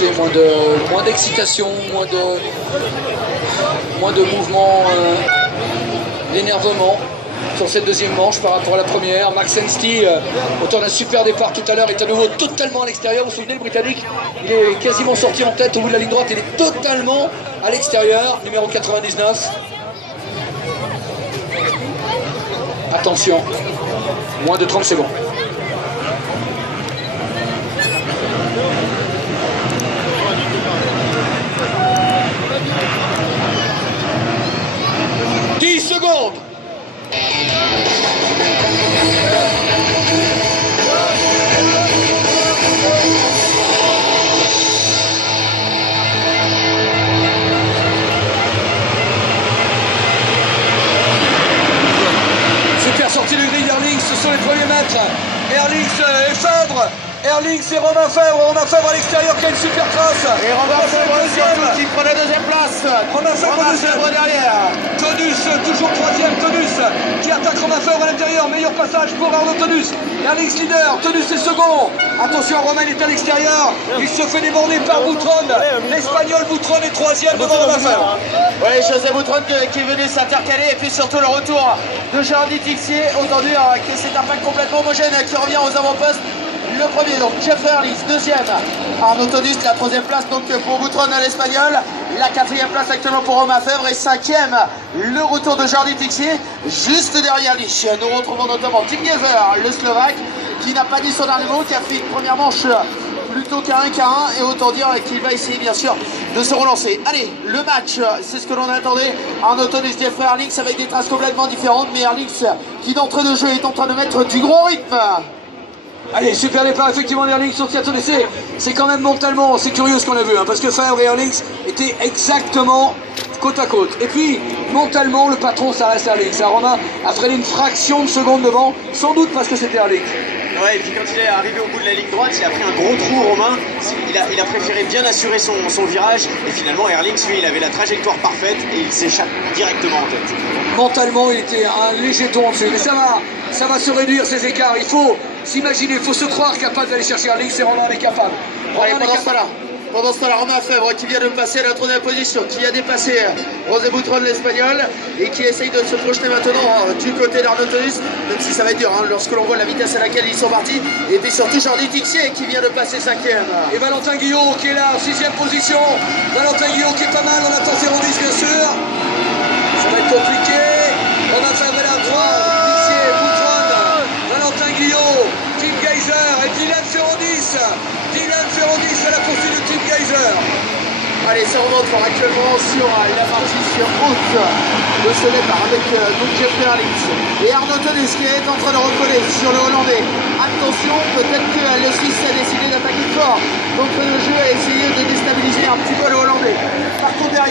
d'intensité, moins d'excitation, moins de mouvement, d'énervement sur cette deuxième manche par rapport à la première. Max Henstey, autant d'un super départ tout à l'heure, est à nouveau totalement à l'extérieur. Vous vous souvenez, le Britannique, il est quasiment sorti en tête au bout de la ligne droite, il est totalement à l'extérieur, numéro 99. Attention, moins de 30 secondes. Super sortie de grille d'Erlings, ce sont les premiers mètres. Erlings et Favre. Erlings et Romain Favre. Romain Favre à l'extérieur qui a une super trace. Et Romain Favre surtout qui prend la deuxième place. Romain Favre derrière. Tonus, toujours troisième. Tonus qui attaque Romain Favre à l'intérieur. Meilleur passage pour Arnaud Tonus. Erlings leader. Tonus est second. Attention, Romain est à l'extérieur. Il se fait déborder par Boutron. L'Espagnol Boutron est troisième devant Romain Favre. Oui, José Boutron qui est venu s'intercaler. Et puis surtout le retour de Jordi Tixier. Autant dire que c'est un pack complètement homogène qui revient aux avant-postes. Le premier, donc Jeff Erlings, deuxième Arnaud Tonus, la troisième place donc pour Boutron à l'Espagnol, la quatrième place actuellement pour Romain Favre et cinquième, le retour de Jordi Tixier, juste derrière lui. Nous retrouvons notamment Tim Geiser, le Slovaque, qui n'a pas dit son dernier mot, qui a fait une première manche plutôt qu'un 1 et autant dire qu'il va essayer bien sûr de se relancer. Allez, le match, c'est ce que l'on attendait. Arnaud Tonus, Jeff Erlings avec des traces complètement différentes, mais Erlings qui d'entrée de jeu est en train de mettre du gros rythme. Allez, super départ effectivement d'Erlings sur Seattle. C'est quand même mentalement, c'est curieux ce qu'on a vu, hein, parce que Favre et Erlings étaient exactement côte à côte. Et puis, mentalement, le patron, ça reste Erlings. Romain a freiné une fraction de seconde devant, sans doute parce que c'était Erlings. Ouais, et puis quand il est arrivé au bout de la ligne droite, il a pris un gros trou, Romain. Il a préféré bien assurer son virage. Et finalement, Erlings, lui, il avait la trajectoire parfaite et il s'échappe directement en tête. Mentalement, il était un léger ton en dessus. Mais ça va se réduire ces écarts. Il faut s'imaginer, il faut se croire capable d'aller chercher Erlings et Romain est capable. Pendant ce temps-là, Romain Favre qui vient de passer à la troisième position, qui a dépassé José Boutron l'Espagnol et qui essaye de se projeter maintenant du côté d'Arnaud Tonus, même si ça va être dur lorsque l'on voit la vitesse à laquelle ils sont partis. Et puis surtout Jordi Tixier qui vient de passer cinquième. Et Valentin Guillot qui est là, sixième position. Valentin Guillot qui est pas mal, on attend 0-10 bien sûr. Ça va être compliqué. Romain Favre est là, 3, Tixier, Boutron, Valentin Guillot, Tim Geiser et Dylan Ferrodis. Dylan Ferrodis à la poursuite de Tim Geiser. Allez, ça remonte fort actuellement sur la partie sur haute de ce départ avec donc Jeff Erlings et Arnaud Tonus qui est en train de recoller sur le Hollandais. Attention, peut-être que le Suisse a décidé d'attaquer fort. Donc le jeu a essayé de déstabiliser un petit peu le Hollandais. Par contre derrière.